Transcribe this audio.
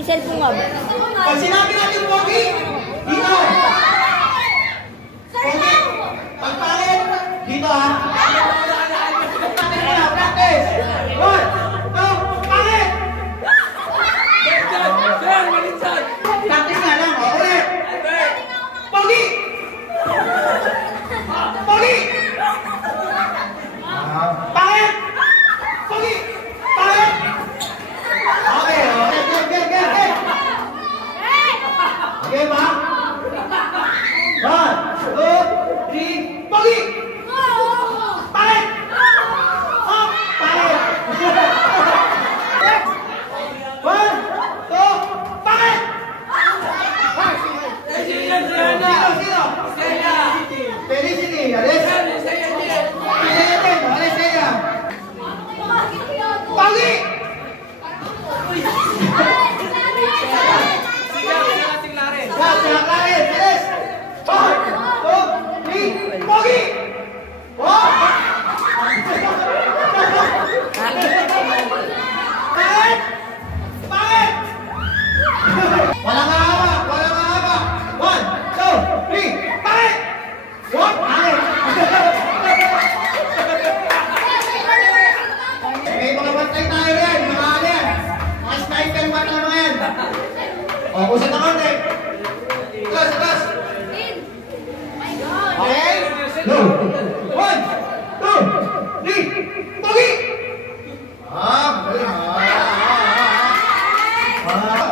May cellphone nga ba? Pag sinabi natin pogi, dito. Pogi. Pag pangit, dito ha. Practice. 1, 2, pangit. Practice na lang. Ulit. Pogi. Pogi. Pangit. Pogi. Pangit. Okay. Game. Okay ba? 1, 2, 3, pogi! Pangit! Oh, pangit! 1, 2, pangit! Sino? Felicity! Alis! Alis! Pogi! Walang hawak. 1, 2, 3, pangit! What? Pangit! May mga bantay tayo rin, mga alin. Mga sniper bat na mga yan. O, usap na konti. Gas. Okay? Go! 1, 2, 3, pogi! Magaling.